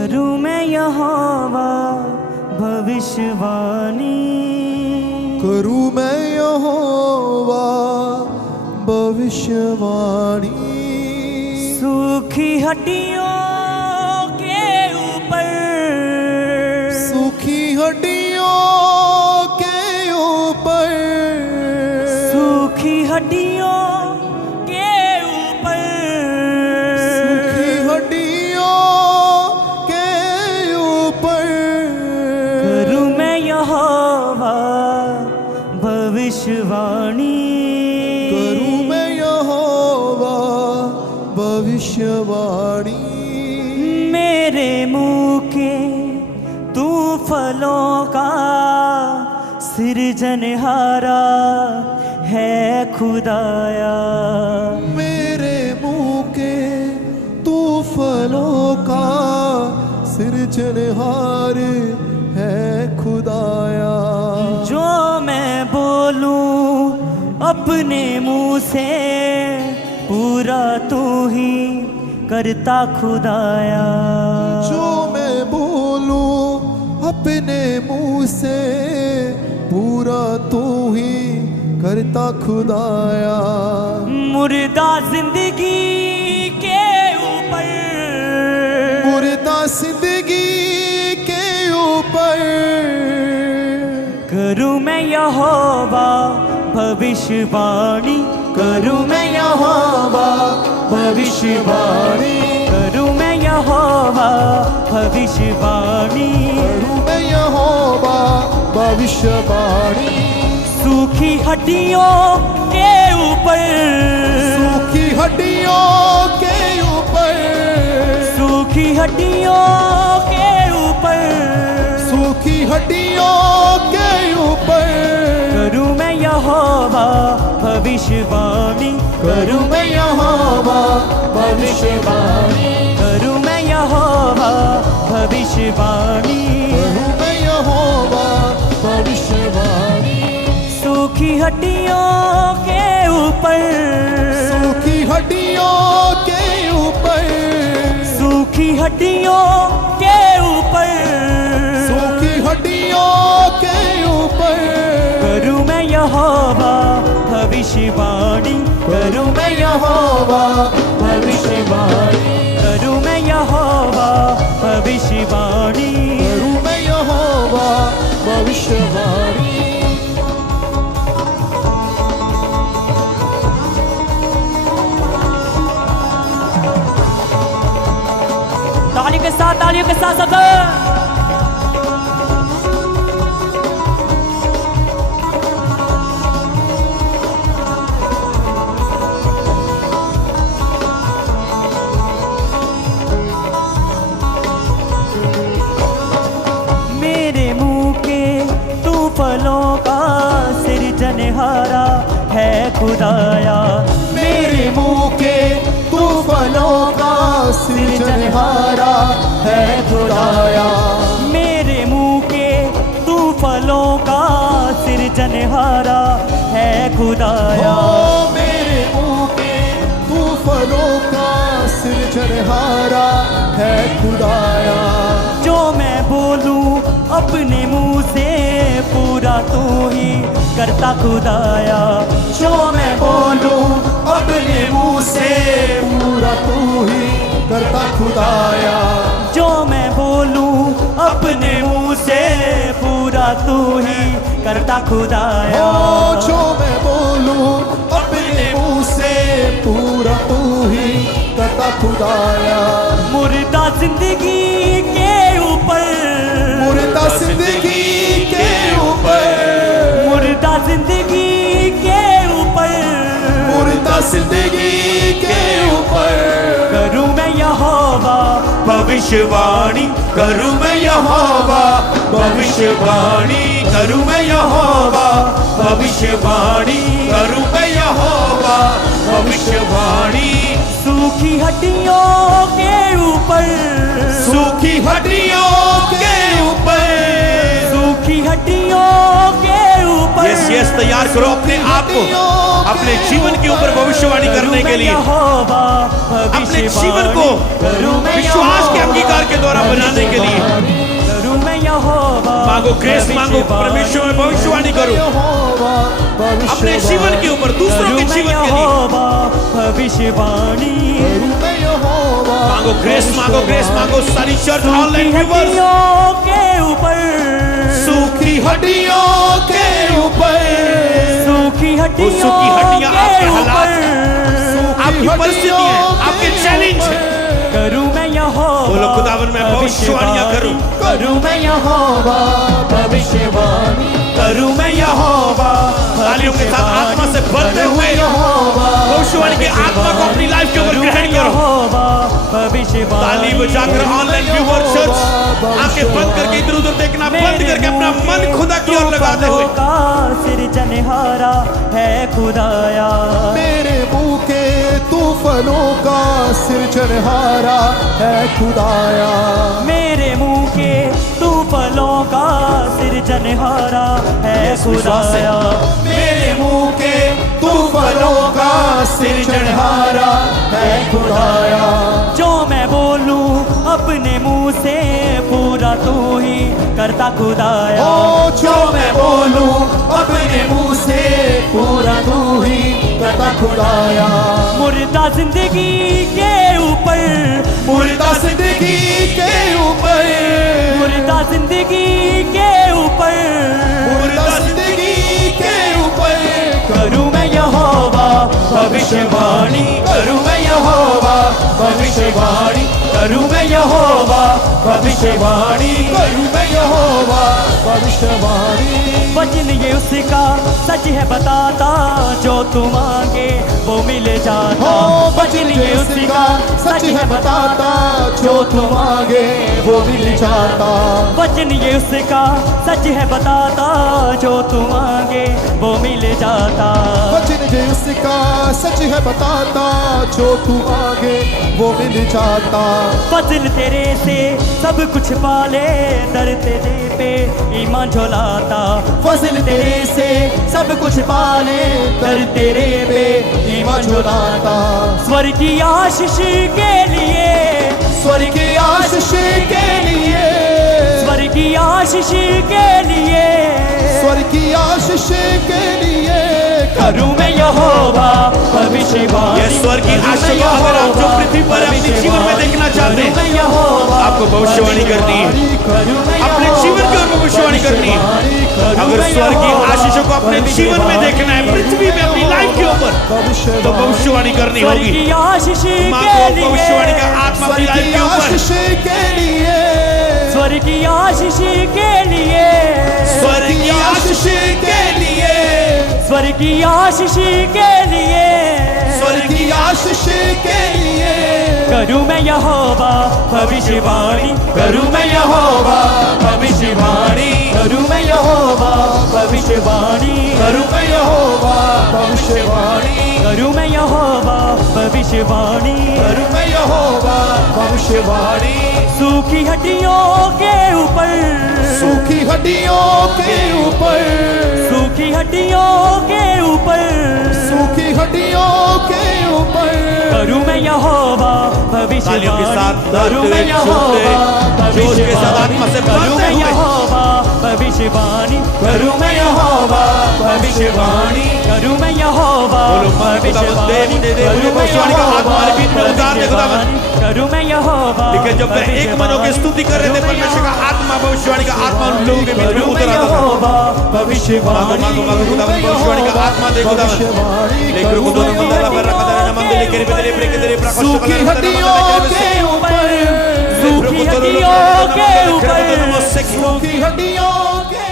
करूं मैं यहोवा भविष्यवाणी, करूं मैं यहोवा भविष्यवाणी। सूखी हड्डियों के ऊपर, सूखी हड्डियों के ऊपर, सूखी हड्डियों के ऊपर, सूखी हड्डियों के ऊपर करूं मैं यहोवा भविष्यवाणी, करूं मैं यहोवा भविष्यवाणी। मेरे मुंह के तू फलों का सृजनहारा है खुदाया, मेरे मुंह के तू फलों का सृजनहार है खुदाया। जो मैं बोलूं अपने मुंह से पूरा तू ही करता खुदाया, जो मैं बोलूं अपने मुंह से पूरा तू ही करता खुदाया। मुर्दा जिंदगी के ऊपर, मुर्दा जिंदगी के ऊपर करूं मैं यहोवा भविष्यवाणी, करूं मैं यहोवा भविष्यवाणी, करूं मैं यहोवा भविष्यवाणी, करूं मैं यहोवा भविष्यवाणी। सूखी हड्डियों के ऊपर, सूखी हड्डियों के ऊपर, सूखी हड्डियों के ऊपर, सूखी हड्डियों के ऊपर करूं मैं यहोवा भविष्यवाणी, करूं मैं यहोवा भविष्यवाणी, करूं मैं यहोवा भविष्यवाणी, करूं मैं यहोवा भविष्यवाणी। सूखी हड्डियों के ऊपर, सूखी हड्डियों के ऊपर, सूखी हड्डियों के ऊपर, सूखी हड्डियों के ऊपर करूं मैं यहोवा भविष्यवाणी, करूं मैं यहोवा भविष्यवाणी, करूं मैं यहोवा भविष्यवाणी, करूं मैं यहोवा भविष्यवाणी। तालियों के साथ सब मेरे मुंह के तू फलों का सृजनहारा है खुदाया, मेरे मुंह के तू फलों का सृजनहारा है खुदाया। मेरे मुंह के तू फलों का सृजनहारा है खुदाया, ओ मेरे मुंह के तू फलों का सृजनहारा है खुदाया। जो मैं बोलूं अपने मुंह से पूरा तू ही करता खुदाया, जो मैं बोलूं अपने मुंह से पूरा तू ही करता खुदाया। जो मैं बोलूं अपने मुंह से पूरा तू ही करता खुदाया, ओ जो मैं बोलूं अपने मुंह से पूरा तू ही करता खुदाया। मुर्दा जिंदगी के ऊपर, मुर्दा जिंदगी के ऊपर, मुर्दा जिंदगी के ऊपर, मुर्दा जिंदगी के ऊपर करूं मैं यहोवा भविष्यवाणी, करूं मैं यहोवा भविष्यवाणी, करूं मैं यहोवा भविष्यवाणी, करूं मैं यहोवा भविष्यवाणी। सूखी हड्डियों के ऊपर, सूखी हड्डियों के ऊपर, सूखी हड्डियों के ऊपर, यस यस तैयार करो अपने आप को अपने जीवन के ऊपर भविष्यवाणी करने के लिए, अपने जीवन को विश्वास के अंगीकार के द्वारा बनाने के लिए मांगो, ग्रेस मांगो, परमेश्वर में भविष्यवाणी करो अपने जीवन के ऊपर, दूसरों के जीवन के लिए भविष्यवाणी मांगो, ग्रेस मांगो। सारी चर्च ऑनलाइन व्यूअर्स के ऊपर, सूखी हड्डियों के ऊपर, सूखी हड्डियां आपके हालात, आपकी परिस्थितियां, आपके चैलेंज है। करूं मैं यहोवा, बोलो खुदावन मैं भविष्यवाणियां करूं, करूं मैं यहोवा भविष्यवाणी, करूं मैं यहोवा। तालियों के साथ आत्मा से भरते हुए भविष्यवाणी की आत्मा को अपनी लाइफ के ऊपर ग्रहण करो। ताली बजाकर ऑनलाइन व्यूअर चर्च आंखें बंद करके इधर उधर देखना बंद करके अपना मन खुदा की ओर लगाते हुए, सिरजनहारा है खुदाया, मेरे मुंह के तूफानों का सिरजनहारा है खुदाया, मेरे मुंह के तूफानों का सिरजनहारा है खुदाया, मेरे मुंह के तूफानों का सिरजनहारा है खुदाया। जो मैं बोलूं अपने मुंह से पूरा तू ही करता खुदाया, ओ जो मैं बोलूं अपने मुंह से पूरा तू ही करता खुदाया। मुर्दा जिंदगी के ऊपर, मुर्दा जिंदगी के ऊपर, मुर्दा जिंदगी के ऊपर, मुर्दा जिंदगी के ऊपर करूं मैं यहोवा भविष्यवाणी, करूं मैं यहोवा भविष्यवाणी, करूं मैं यहोवा भविष्यवाणी, करूं मैं यहोवा भविष्यवाणी। वचन ये उसका सच है बताता, जो तू मांगे वो मिल जाता। वचन ये उसका सच है बताता, जो तू मांगे वो मिल जाता। वचन ये उसका सच है बताता, जो तू मांगे वो मिल जाता। वचन ये उसका सच है बताता, जो तू मांगे वो मिल जाता। फजल तेरे से सब कुछ पाले, दर तेरे पे ईमान झोलाता। फजल तेरे से सब कुछ पाले, दर तेरे पे ईमान झोलाता। स्वर्ग की आशीष के लिए, स्वर्ग की आशीष के लिए, स्वर्ग की आशीष के लिए, स्वर्ग की आशीष के लिए करूं मैं यहोवा भविष्यवाणी। यह स्वर्ग की आशीष को अगर आप जो पृथ्वी पर अपने जीवन में देखना चाहते हैं, आपको भविष्यवाणी करनी है, अपने जीवन की ओर भविष्यवाणी करनी है। अगर स्वर्ग की आशीषों को अपने जीवन में देखना है, पृथ्वी में अपनी लाइफ के ऊपर, तो भविष्यवाणी करनी स्वर्ग होगी। की आशीष मांगो के लिए, भविष्यवाणी का आत्मा अपनी लाइफ के ऊपर, आशीष के लिए, स्वर्ग की आशीष के लिए, स्वर्ग की आशीष के लिए, स्वर्ग की आशीष के लिए, स्वर्ग की आशीष के लिए करूं मैं यहोवा भविष्यवाणी, करूं मैं यहोवा भविष्यवाणी, करूं मैं यहोवा भविष्यवाणी, करूं मैं यहोवा भविष्यवाणी, करूं मैं यहोवा भविष्यवाणी, करूं मैं यहोवा भविष्यवाणी। सूखी हड्डियों के ऊपर, सूखी हड्डियों के ऊपर, सूखी हड्डियों के ऊपर, सूखी हड्डियों के ऊपर करूं मैं यहोवा तालियों के साथ भविष्यवाणी, करूं मैं यहोवा जोश के साथ आत्मा से करूं मैं भरते हुए यहोवा भविष्यवाणी, करूं मैं यहोवा भविष्यवाणी, करूं मैं यहोवा बोलो, भविष्यवाणी, दे मुझे भविष्यवाणी का आत्मा हमारे बीच में उतार दे खुदावन। करूं मैं यहोवा लेकिन जब वे एक मन होकर स्तुति कर रहे थे, परमेश्वर का आत्मा, भविष्यवाणी का आत्मा उन लोगों के बीच में करूं मैं उतर आता था। यहोवा भविष्यवाणी, मांगो खुदावन, भविष्यवाणी का आत्मा दे खुदावन। लेकरो को दोनों मंदला पर रखा था, नमन दे के बदले प्रेक दे प्रकाश सूखी हड्डियों के ऊपर, सूखी हड्डियों के ऊपर, सूखी हड्डियों के